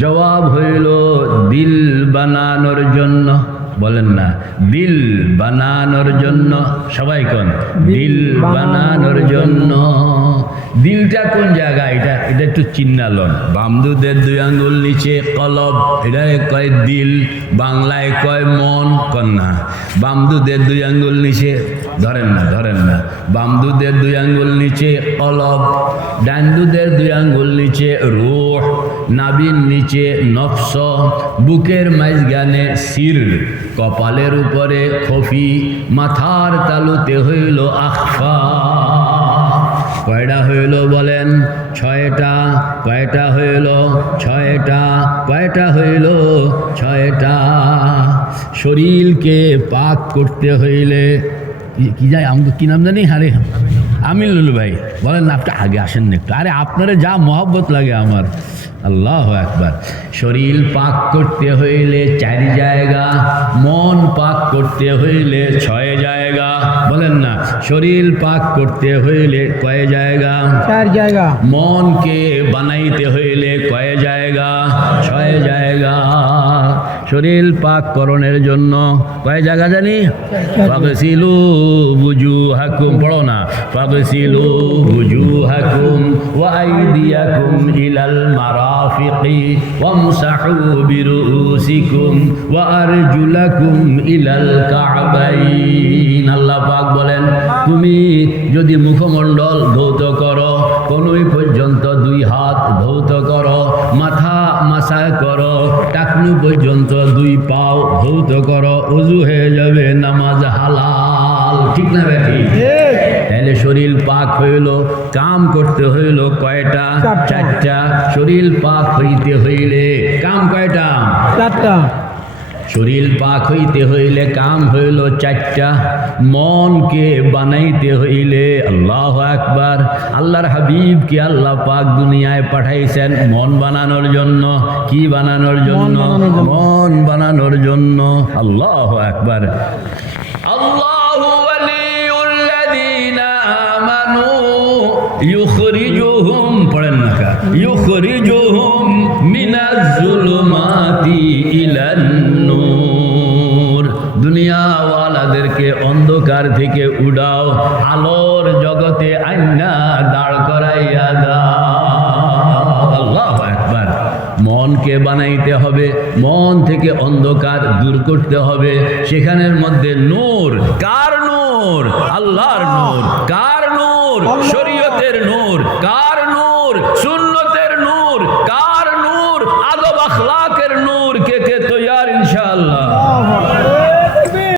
জবাব হইল, দিল বানানোর জন্য। বলেন না, দিল বানানোর জন্য। সবাই কন? দিল বানানোর জন্য। দিলটা কোন জায়গা? এটা এটা একটু চিন্নালন। বামদুদের দুই আঙ্গুল নিচে কলব এটা কয় দিল, বাংলায় কয় মন, কন্যা। বামদুদের দুই আঙ্গুল নিচে, ধরেন না ধরেন না। বামদুদের দুই আঙ্গুল নিচে কলব ডান্ডুদের দুই আঙ্গুল নিচে রুহ নাবিন নিচে নফস, বুকের মাঝগানে সির। কপালের উপরে খফি, মাথার তালুতে হইল আখফা। কয়টা হইল বলেন? ছয়টা। কয়টা হইল? ছয়টা। কয়টা হইল? ছয়টা। শরীরকে পাক করতে হইলে কি- যায়? আমাকে কি নাম জানি? আরে আমিন লুলু ভাই। বলেন আপনি আগে আসেন না একটু। আরে, আপনারা যা মহব্বত লাগে আমার। আল্লাহ একবার শরীর পাক করতে হইলে চারি জায়গা মন পাক করতে হইলে ছয় জায়গা। বলেন না শরীর পাক করতে হইলে কয় জায়গা? চার জায়গা। মনকে বানাইতে হইলে কয় জায়গা? ছয় জায়গা। শরীর পাক করণের জন্য। কয় জায়গা জানি? ফাগসিলু বুজু হাকুম পড়ো না। ফাগসিলু বুজু হাকুম ওয়াইদিয়াকুম ইলাল মারাফিকি ওয়ামসাহু বিরুসিকুম ওয়া আরজুলাকুম ইলাল কাবাইন আল্লাহ পাক বলেন, তুমি যদি মুখমণ্ডল ধৌত করো, কোনই পর্যন্ত দুই হাত ধৌত করো, মাথা মাসা করো টাকলু পর্যন্ত দুই পাও ধৌত করো উজু হয়ে যাবে নামাজ হালাল। ঠিক না ব্যাটি তাহলে শরীর পাক হইল কাম করতে হইল কয়টা? চারটা। চারটা। শরীর পাক হইতে হইলে কাম কয়টা? চারটা। শরীর পাক হইতে হইলে কাম হইল চারটা মনকে বানাইতে হইলে আল্লাহ আকবার। আল্লাহর হাবিবকে আল্লাহ পাক দুনিয়ায় পাঠাইছেন মন বানানোর জন্য। কি বানানোর জন্য। মন বানানোর জন্য। আল্লাহ আকবার। আল্লাহু আমানু ইউখরিজুহুম পড়েন না ইউখরিজুহুম মিনাজ জুলুমাতি ইলান অন্ধকার থেকে উড়াও, আলোর জগতে আইনা দাঁড় করাইয়া দাও। আকবার। মনকে বানাইতে হবে, মন থেকে অন্ধকার দূর করতে হবে। সেখানের মধ্যে নূর, কার নূর? আল্লাহর নূর, কার নূর? শরীয়তের নূর, কার নূর? সুন্নতের নূর, কার